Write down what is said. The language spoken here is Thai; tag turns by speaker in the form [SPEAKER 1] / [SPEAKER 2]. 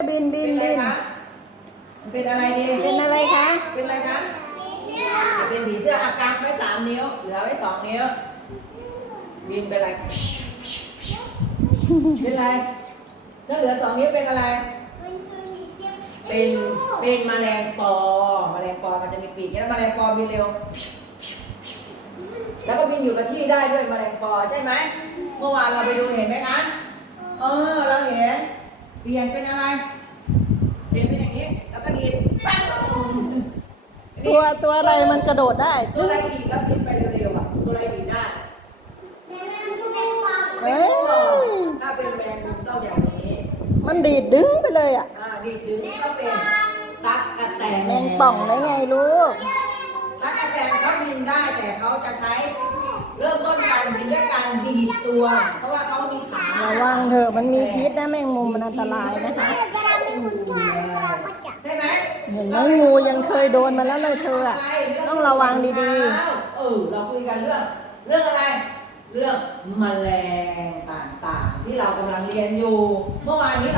[SPEAKER 1] บินบิน
[SPEAKER 2] เป็น
[SPEAKER 1] บิน
[SPEAKER 2] อะไรคะเป็นอะไรดี
[SPEAKER 1] เป็นอะไรคะ
[SPEAKER 2] เป็นอะไรคะ เป็นผีเสื้ออากังไว้สามนิ้ว เหลือไว้สองนิ้ว บินเป็นอะไร เป็นอะไร ถ้าเหลือสองนิ้วเป็นอะไร เป็น เป็นแมลงปอ แมลงปอมันจะมีปีกแล้วแมลงปอบินเร็ว แล้วก็บินอยู่กับที่ได้ด้วยแมลงปอใช่ไหม เมื่อวานเราไปดูเห็นไหมคะ เออเราเห็นเปลี่ยนเป็นอะไร เปลี่ยนเป็นอย่างนี้ แล้วก็ดีดปั้ง
[SPEAKER 1] ตัวตัวอะไรมันกระโดดได้
[SPEAKER 2] ตัวอะไรดีดแล้วบินไปเร็วๆอะ ตัวอะไรดีดได้
[SPEAKER 1] เอ้ย
[SPEAKER 2] ถ้าเป็นแมงมุมต้องอย่างนี้
[SPEAKER 1] มันดีดดึงไปเลยอะ
[SPEAKER 2] อ่า ดีดดึงก็เป็นตักกะแตน
[SPEAKER 1] แมงป่องได้ไงลูก
[SPEAKER 2] ตักกะแตนเขาบินได้แต่เขาจะใช้ เริ่มต้นการบินด้วยการดีดตัว เพราะว่าเขามีขา
[SPEAKER 1] ระวัง เถอะมันมีพิษนะแมงมุมมันอันตรายนะคะ
[SPEAKER 2] ใช่ไหม
[SPEAKER 1] เห็นไหมงูยังเคยโดนมาแล้วเลยเธออะต้องระวังดี
[SPEAKER 2] ๆเออเราคุยกันเรื่อง เรื่องอะไร เรื่องแมลงต่างๆ ที่เรากำลังเรียนอยู่ เมื่อวานนี้